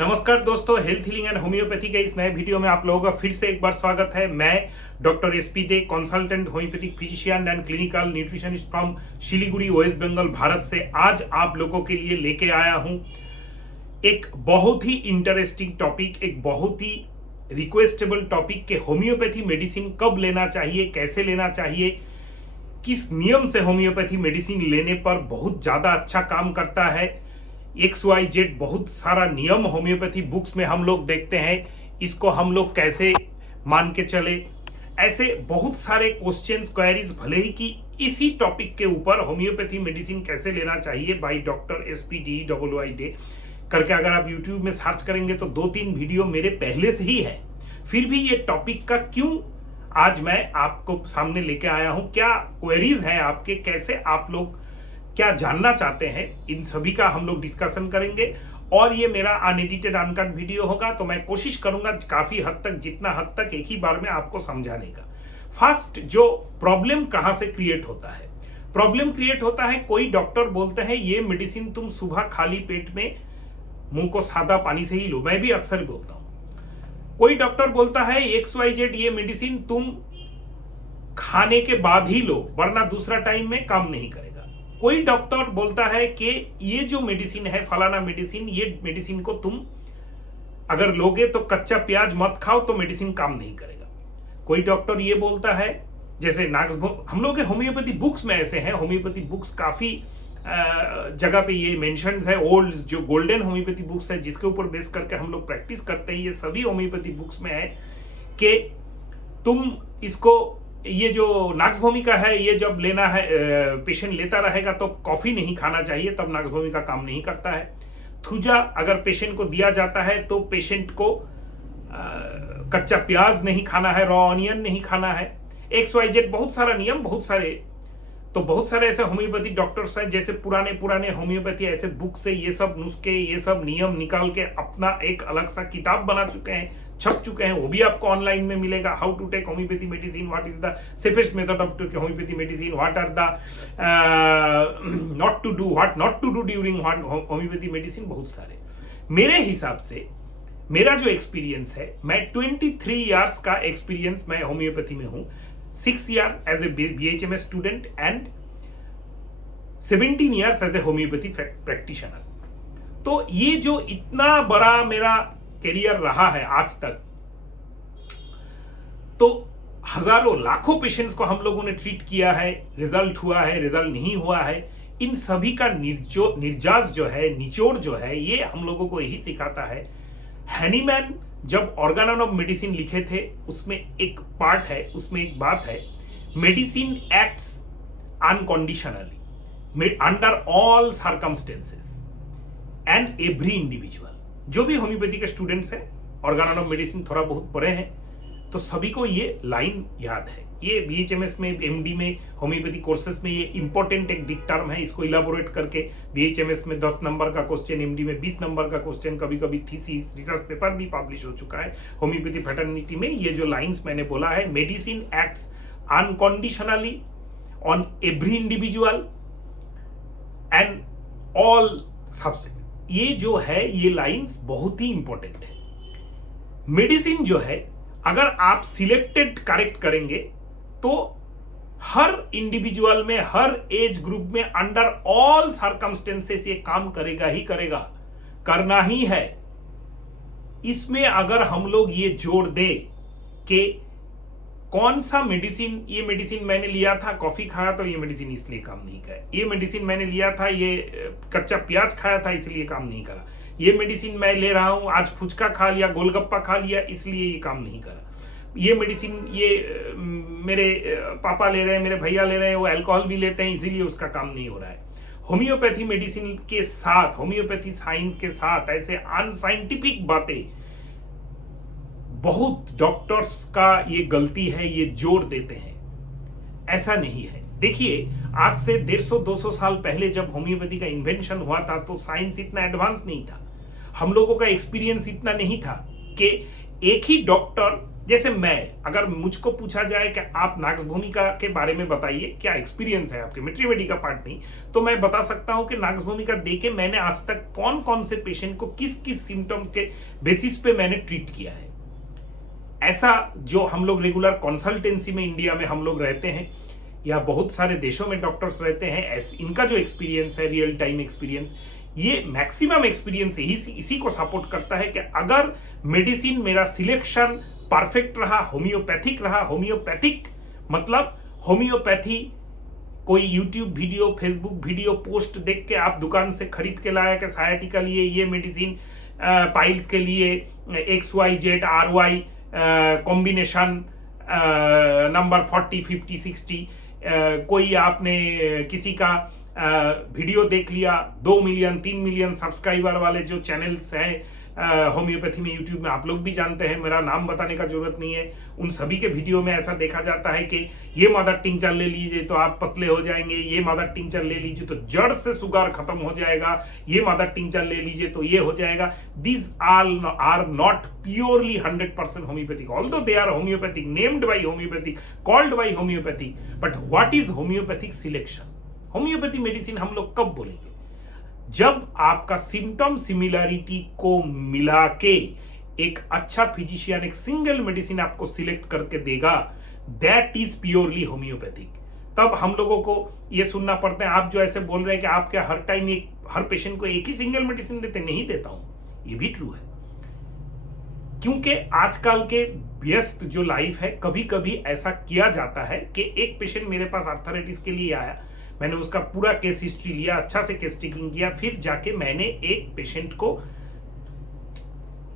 नमस्कार दोस्तों, health healing and homeopathy के इस नए वीडियो में आप लोगों का फिर से एक बार स्वागत है। मैं doctor S P De, consultant homeopathic physician and clinical nutritionist from Siliguri, West Bengal, Bharat से आज आप लोगों के लिए लेके आया हूं एक बहुत ही इंटरेस्टिंग टॉपिक, एक बहुत ही रिक्वेस्टेबल टॉपिक के होम्योपैथी मेडिसिन कब लेना चाहिए, कैसे लेना चाहिए, किस नियम से होम्योपैथी मेडिसिन लेने पर बहुत ज्यादा अच्छा काम करता है। XYZ बहुत सारा नियम होम्योपैथी बुक्स में हम लोग देखते हैं, इसको हम लोग कैसे मान के चले। ऐसे बहुत सारे क्वेश्चंस, क्वेरीज, भले ही कि इसी टॉपिक के ऊपर होम्योपैथी मेडिसिन कैसे लेना चाहिए बाय डॉक्टर SPDEYY डे करके अगर आप यूट्यूब में सर्च करेंगे तो 2-3 वीडियो मेरे पहले से ही है। फिर भी ये टॉपिक का क्यों आज मैं आपको सामने लेके आया हूं, क्या क्वेरीज हैं आपके, कैसे आप लोग क्या जानना चाहते हैं, इन सभी का हम लोग डिस्कशन करेंगे। और ये मेरा अनएडिटेड अनकट वीडियो होगा, तो मैं कोशिश करूंगा काफी हद तक, जितना हद तक एक ही बार में आपको समझाने का। फर्स्ट, जो प्रॉब्लम कहां से क्रिएट होता है, प्रॉब्लम क्रिएट होता है, कोई डॉक्टर बोलते हैं ये मेडिसिन तुम सुबह खाली पेट में मुंह को सादा पानी से ही लो। मैं भी अक्सर बोलता हूं। कोई डॉक्टर बोलता है XYZ ये मेडिसिन तुम खाने के बाद ही लो, वरना दूसरा टाइम में काम नहीं करेगा। कोई डॉक्टर बोलता है कि ये जो मेडिसिन है, फलाना मेडिसिन, ये मेडिसिन को तुम अगर लोगे तो कच्चा प्याज मत खाओ तो मेडिसिन काम नहीं करेगा। कोई डॉक्टर ये बोलता है, जैसे हम लोग के होम्योपैथी बुक्स में ऐसे हैं, होम्योपैथी बुक्स काफी जगह पे ये मेंशन्स है। ओल्ड जो गोल्डन होम्योपैथी बुक्स है जिसके ऊपर बेस करके हम लोग प्रैक्टिस करते हैं, ये सभी होम्योपैथी बुक्स में है कि तुम इसको, ये जो नाक्स भूमिका है, ये जब लेना है, पेशेंट लेता रहेगा तो कॉफी नहीं खाना चाहिए, तब नाक्स भूमिका काम नहीं करता है। थूजा अगर पेशेंट को दिया जाता है तो पेशेंट को कच्चा प्याज नहीं खाना है, रॉ ऑनियन नहीं खाना है, XYZ बहुत सारा नियम, बहुत सारे ऐसे होम्योपैथी डॉक्टर्स हैं, जैसे पुराने होम्योपैथी ऐसे बुक से ये सब नुस्खे, ये सब नियम निकाल के अपना एक अलग सा किताब बना चुके हैं, छप चुके हैं। वो भी आपको ऑनलाइन में मिलेगा। How to take homeopathy medicine, what is the safest method of take homeopathy medicine, what are the not to do, what not to do during homeopathy medicine, बहुत सारे। मेरे हिसाब से मेरा जो एक्सपीरियंस है, मैं 23 इयर्स का एक्सपीरियंस मैं होम्योपैथी में हूं, 6 year as a BHMS student and 17 years as a homeopathy practitioner. तो ये जो इतना बड़ा मेरा करियर रहा है आज तक, तो हजारों लाखों पेशेंट्स को हम लोगों ने ट्रीट किया है, रिजल्ट हुआ है, रिजल्ट नहीं हुआ है, इन सभी का निर्जाज जो है, निचोड़ जो है, ये हम लोगों को यही सिखाता है। हैनीमैन जब ऑर्गन ऑफ मेडिसिन लिखे थे, उसमें एक पार्ट है, उसमें एक बात है, medicine acts unconditionally under all circumstances and every individual. जो भी होम्योपैथी के स्टूडेंट्स हैं, ऑर्गन ऑफ मेडिसिन थोड़ा बहुत पढ़े हैं, तो सभी को ये लाइन याद है। ये BHMS में, MD में, होम्योपैथी कोर्सेस में ये इंपॉर्टेंट एक डिक टर्म है। इसको इलाबोरेट करके BHMS में 10 नंबर का क्वेश्चन, MD में 20 नंबर का क्वेश्चन, कभी कभी थीसिस, रिसर्च पेपर भी पब्लिश हो चुका है होम्योपैथी फ्रेटर्निटी में। ये जो लाइन्स मैंने बोला है, medicine acts unconditionally on every individual and all substance, ये जो है, ये लाइंस बहुत ही इंपॉर्टेंट है। मेडिसिन जो है, अगर आप सिलेक्टेड करेक्ट करेंगे तो हर इंडिविजुअल में, हर एज ग्रुप में, अंडर ऑल सर्कमस्टेंसेस ये काम करेगा ही करेगा, करना ही है। इसमें अगर हम लोग ये जोड़ दे कि कौन सा मेडिसिन, ये मेडिसिन मैंने लिया था, कॉफी खाया तो ये मेडिसिन इसलिए काम नहीं करा, ये मेडिसिन मैंने लिया था, ये कच्चा प्याज खाया था इसलिए काम नहीं करा, ये मेडिसिन मैं ले रहा हूं, आज फुचका खा लिया, गोलगप्पा खा लिया, इसलिए ये काम नहीं करा, ये मेडिसिन ये मेरे पापा ले रहे हैं, मेरे भैया ले रहे हैं, वो अल्कोहल भी लेते हैं, इसीलिए उसका काम नहीं हो रहा है। होम्योपैथी मेडिसिन के साथ, होम्योपैथी साइंस के साथ ऐसे अनसाइंटिफिक बातें बहुत डॉक्टर्स का ये गलती है, ये जोड़ देते हैं। ऐसा नहीं है। देखिए, आज से 150-200 साल पहले जब होम्योपैथी का इन्वेंशन हुआ था तो साइंस इतना एडवांस नहीं था, हम लोगों का एक्सपीरियंस इतना नहीं था कि एक ही डॉक्टर जैसे मैं, अगर मुझको पूछा जाए कि आप नाक्स भूमिका के बारे में बताइए, क्या एक्सपीरियंस है आपके, मिट्रीवेडी का पार्ट नहीं, तो मैं बता सकता हूं कि नाक्स भूमिका देके मैंने आज तक कौन कौन से पेशेंट को किस किस सिम्टम्स के बेसिस पे मैंने ट्रीट किया है। ऐसा जो हम लोग रेगुलर कंसल्टेंसी में इंडिया में हम लोग रहते हैं या बहुत सारे देशों में डॉक्टर्स रहते हैं, इनका जो एक्सपीरियंस है, रियल टाइम एक्सपीरियंस, ये मैक्सिमम एक्सपीरियंस इसी को सपोर्ट करता है कि अगर मेडिसिन मेरा सिलेक्शन परफेक्ट रहा, होम्योपैथिक रहा, होम्योपैथिक मतलब होम्योपैथी कोई YouTube video, Facebook video post देख के आप दुकान से खरीद के लाया कि साइटी के लिए ये मेडिसिन, पाइल्स के लिए XYZ RY कॉम्बिनेशन नंबर 40 50 60, कोई आपने किसी का वीडियो देख लिया, 2 मिलियन 3 मिलियन सब्सक्राइबर वाले जो चैनल्स हैं होम्योपैथी में, यूट्यूब में, आप लोग भी जानते हैं, मेरा नाम बताने का जरूरत नहीं है। उन सभी के वीडियो में ऐसा देखा जाता है कि ये मदर टिंचर ले लीजिए तो आप पतले हो जाएंगे, ये मदर टिंचर ले लीजिए तो जड़ से शुगर खत्म हो जाएगा, ये मदर टिंचर ले लीजिए तो ये हो जाएगा। This all are not purely 100% homeopathic, although they are homeopathic, named by homeopathic, called by homeopathic, but what is homeopathic selection? Homeopathy medicine हम लोग कब बोलेंगे? जब आपका सिम्टम सिमिलरिटी को मिला के एक अच्छा फिजिशियन एक सिंगल मेडिसिन आपको सिलेक्ट करके देगा, दैट इज प्योरली होम्योपैथिक। तब हम लोगों को ये सुनना पड़ता है, आप जो ऐसे बोल रहे हैं कि आप क्या हर टाइम हर पेशेंट को एक ही सिंगल मेडिसिन देते? नहीं देता हूं, ये भी ट्रू है, क्योंकि आजकल के व्यस्त जो लाइफ है, कभी कभी ऐसा किया जाता है कि एक पेशेंट मेरे पास आर्थराइटिस के लिए आया, मैंने उसका पूरा केस हिस्ट्री लिया, अच्छा से केस टेकिंग किया, फिर जाके मैंने एक पेशेंट को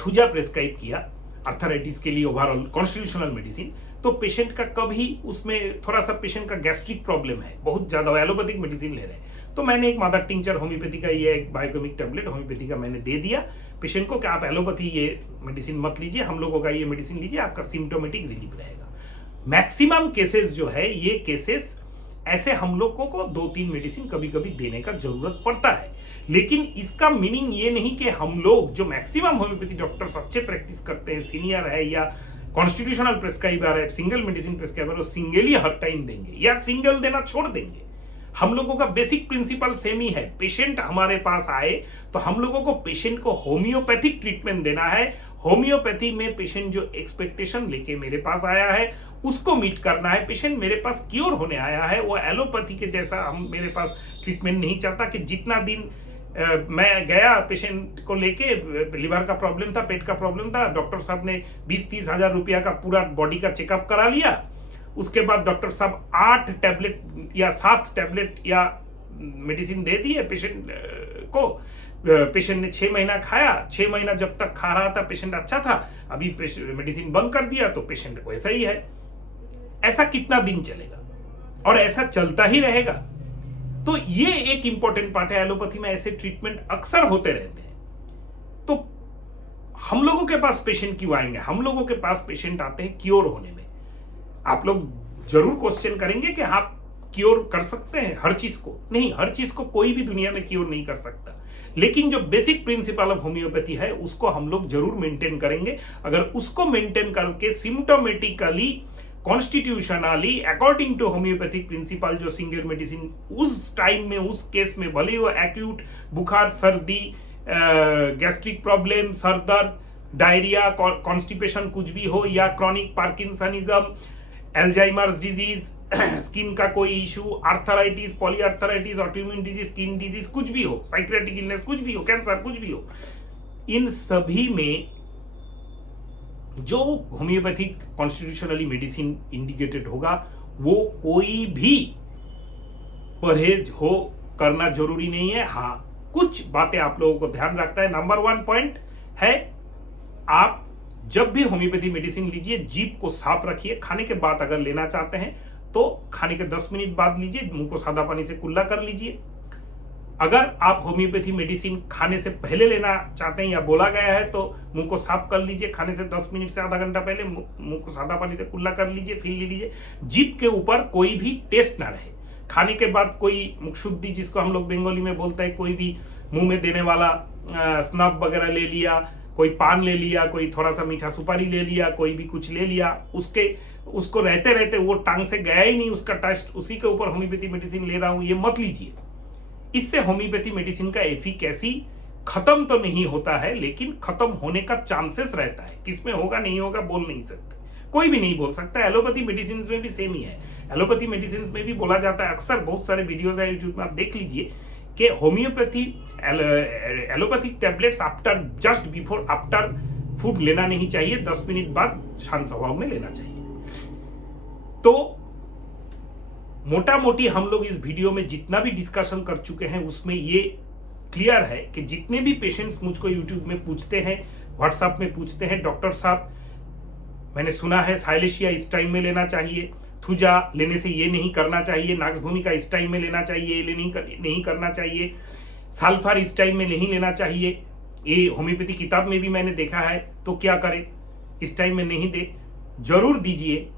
थुजा प्रेस्क्राइब किया आर्थराइटिस के लिए, ओवरऑल कॉन्स्टिट्यूशनल मेडिसिन। तो पेशेंट का कभी उसमें थोड़ा सा पेशेंट का गैस्ट्रिक प्रॉब्लम है, बहुत ज्यादा एलोपैथिक मेडिसिन ले रहे हैं, तो मैंने एक मदर टिंचर होम्योपैथी का, ये एक बायोकेमिक टेबलेट होम्योपैथी का मैंने दे दिया पेशेंट को कि आप एलोपैथी ये मेडिसिन मत लीजिए, हम लोगों का ये मेडिसिन लीजिए, आपका सिम्टोमेटिक रिलीफ रहेगा। मैक्सिमम केसेस जो है, ये केसेस ऐसे हम लोगों को 2-3 मेडिसिन कभी कभी देने का जरूरत पड़ता है, लेकिन इसका मीनिंग ये नहीं कि हम लोग जो मैक्सिमम होम्योपैथी डॉक्टर्स अच्छे प्रैक्टिस करते हैं, सीनियर है या कॉन्स्टिट्यूशनल प्रेस्क्राइबर है, सिंगल मेडिसिन प्रेस्क्राइबर, वो सिंगल ही हर टाइम देंगे या सिंगल देना छोड़ देंगे। हम लोगों का बेसिक प्रिंसिपल सेम ही है। पेशेंट हमारे पास आए तो हम लोगों को पेशेंट को होम्योपैथिक ट्रीटमेंट देना है। होम्योपैथी में पेशेंट जो एक्सपेक्टेशन लेके मेरे पास आया है उसको मीट करना है। पेशेंट मेरे पास क्योर होने आया है, वो एलोपैथी के जैसा हम मेरे पास ट्रीटमेंट नहीं चाहता कि जितना दिन मैं गया पेशेंट को लेके, लिवर का प्रॉब्लम था, पेट का प्रॉब्लम था, डॉक्टर साहब ने 20-30 हजार रुपया का पूरा बॉडी का चेकअप करा लिया। उसके बाद डॉक्टर साहब 8 टैबलेट या 7 टैबलेट या मेडिसिन दे दिए पेशेंट को। पेशेंट ने 6 महीना खाया, 6 महीना जब तक खा रहा था पेशेंट अच्छा था, अभी मेडिसिन बंद कर दिया तो पेशेंट वैसा ही है। ऐसा कितना दिन चलेगा और ऐसा चलता ही रहेगा। तो ये एक इंपॉर्टेंट पार्ट है। एलोपैथी में ऐसे ट्रीटमेंट अक्सर होते रहते हैं। तो हम लोगों के पास पेशेंट क्यों आएंगे? हम लोगों के पास पेशेंट आते हैं क्योर होने में। आप लोग जरूर क्वेश्चन करेंगे कि आप क्योर कर सकते हैं हर चीज को? नहीं, हर चीज को कोई भी दुनिया में क्योर नहीं कर सकता, लेकिन जो बेसिक प्रिंसिपल ऑफ होम्योपैथी है उसको हम लोग जरूर मेंटेन करेंगे। अगर उसको मेंटेन करके symptomatically, constitutionally, according to homeopathic principle, जो सिंगल मेडिसिन उस टाइम में, उस केस में, भले वो एक्यूट बुखार, सर्दी, गैस्ट्रिक प्रॉब्लम, सर दर्द, डायरिया, कॉन्स्टिपेशन कुछ भी हो, या chronic parkinsonism, Alzheimer's disease, skin का कोई issue, arthritis, polyarthritis, autoimmune disease, skin disease, कुछ भी हो, साइक्रेटिक इलनेस कुछ भी हो, कैंसर कुछ भी हो, इन सभी में जो होम्योपैथिक कॉन्स्टिट्यूशनली मेडिसिन इंडिकेटेड होगा वो कोई भी परहेज हो करना जरूरी नहीं है। हाँ, कुछ बातें आप लोगों को ध्यान रखना है। नंबर 1 पॉइंट है, आप जब भी होम्योपैथी मेडिसिन लीजिए जीभ को साफ रखिए। खाने के बाद अगर लेना चाहते हैं तो खाने के 10 मिनट बाद लीजिए, मुंह को सादा पानी से कुल्ला कर लीजिए। अगर आप होम्योपैथी मेडिसिन खाने से पहले लेना चाहते हैं या बोला गया है तो मुंह को साफ कर लीजिए। खाने से 10 मिनट से आधा घंटा पहले मुंह को सादा पानी से कुल्ला कर लीजिए, फिर ले लीजिए। जीभ के ऊपर कोई भी टेस्ट ना रहे। खाने के बाद कोई मुखशुद्धि, जिसको हम लोग बंगाली में बोलते हैं, कोई भी मुंह में देने वाला स्नफ वगैरह ले लिया, कोई पान ले लिया, कोई थोड़ा सा मीठा सुपारी ले लिया, कोई भी कुछ ले लिया, उसको रहते रहते वो टांग से गया ही नहीं उसका टेस्ट, उसी के ऊपर होम्योपैथी मेडिसिन ले रहा हूं, ये मत लीजिए। इससे होम्योपैथी मेडिसिन का एफिकेसी खत्म तो नहीं होता है, लेकिन खत्म होने का चांसेस रहता है। किसमें होगा नहीं होगा बोल नहीं सकते, कोई भी नहीं बोल सकता। एलोपैथी मेडिसिन में भी सेम ही है। एलोपैथी मेडिसिन में भी बोला जाता है, अक्सर बहुत सारे वीडियोस है यूट्यूब में, आप देख लीजिए कि homeopathy allopathic tablets after just before after food लेना नहीं चाहिए, 10 मिनट बाद शांत स्वभाव में लेना चाहिए। तो मोटा मोटी हम लोग इस वीडियो में जितना भी डिस्कशन कर चुके हैं उसमें ये क्लियर है कि जितने भी पेशेंट्स मुझको यूट्यूब में पूछते हैं, व्हाट्सएप में पूछते हैं, डॉक्टर साहब मैंने सुना है साइलेशिया इस टाइम में लेना चाहिए, थुजा लेने से ये नहीं करना चाहिए, नाक्सभूमि का इस टाइम में लेना चाहिए, ये नहीं करना चाहिए, साल्फार इस टाइम में नहीं लेना चाहिए, ये होम्योपैथी किताब में भी मैंने देखा है, तो क्या करें, इस टाइम में नहीं दे। जरूर दीजिए,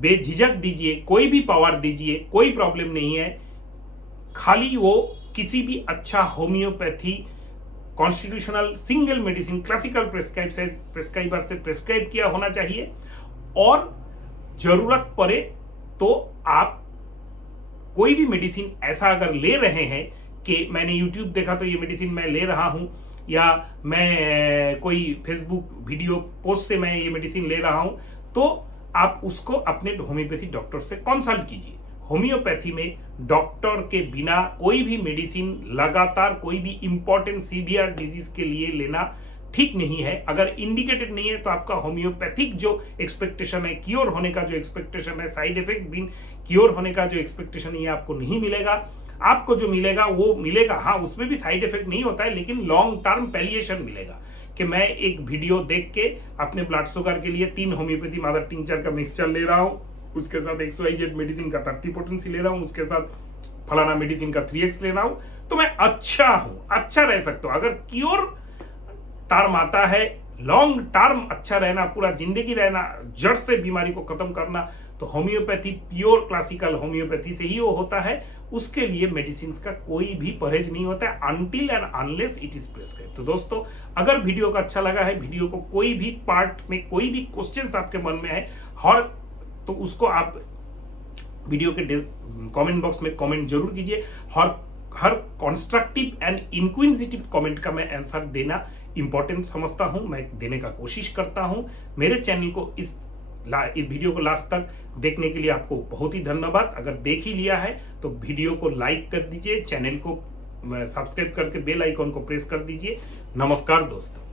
बेझिझक दीजिए, कोई भी पावर दीजिए, कोई प्रॉब्लम नहीं है। खाली वो किसी भी अच्छा homeopathy constitutional single medicine classical prescriber से प्रेस्क्राइब किया होना चाहिए, और जरूरत पड़े तो आप कोई भी मेडिसिन ऐसा अगर ले रहे हैं कि मैंने यूट्यूब देखा तो ये मेडिसिन मैं ले रहा हूं, या मैं कोई फेसबुक वीडियो पोस्ट से मैं ये मेडिसिन ले रहा हूं, तो आप उसको अपने होम्योपैथी डॉक्टर से कंसल्ट कीजिए। होम्योपैथी में डॉक्टर के बिना कोई भी मेडिसिन लगातार कोई भी इंपॉर्टेंट सीवियर डिजीज के लिए लेना ठीक नहीं है। अगर इंडिकेटेड नहीं है तो आपका होम्योपैथिक जो एक्सपेक्टेशन है, क्योर होने का जो एक्सपेक्टेशन है, साइड इफेक्ट बिन क्योर होने का जो एक्सपेक्टेशन है, आपको नहीं मिलेगा। आपको जो मिलेगा वो मिलेगा, हाँ उसमें भी साइड इफेक्ट नहीं होता है, लेकिन लॉन्ग टर्म पैलिएशन मिलेगा। कि मैं एक वीडियो देख के अपने ब्लड शुगर के लिए 3 होम्योपैथी मदर टिंचर का मिक्सचर ले रहा हूँ, उसके साथ XYZ मेडिसिन का 30 पोटेंसी ले रहा हूँ, उसके साथ फलाना मेडिसिन का 3x ले रहा हूँ, तो मैं अच्छा हूं, अच्छा रह सकता हूं। अगर क्योर टर्म आता है, लॉन्ग टर्म अच्छा रहना, पूरा जिंदगी रहना, जड़ से बीमारी को खत्म करना, तो होम्योपैथी प्योर क्लासिकल होम्योपैथी से ही वो होता है। उसके लिए मेडिसिन का कोई भी परहेज नहीं होता है until and unless it is prescribe. तो दोस्तों, अगर वीडियो का अच्छा लगा है, वीडियो को कोई भी पार्ट में कोई भी क्वेश्चंस आपके मन में है और तो उसको आप वीडियो के कमेंट बॉक्स में कमेंट जरूर कीजिए। हर कंस्ट्रक्टिव एंड इंक्विजिटिव कमेंट का मैं आंसर देना इंपॉर्टेंट समझता हूं, मैं देने का कोशिश करता हूं। मेरे चैनल को इस वीडियो को लास्ट तक देखने के लिए आपको बहुत ही धन्यवाद। अगर देख ही लिया है तो वीडियो को लाइक कर दीजिए, चैनल को सब्सक्राइब करके बेल आइकॉन को प्रेस कर दीजिए। नमस्कार दोस्तों।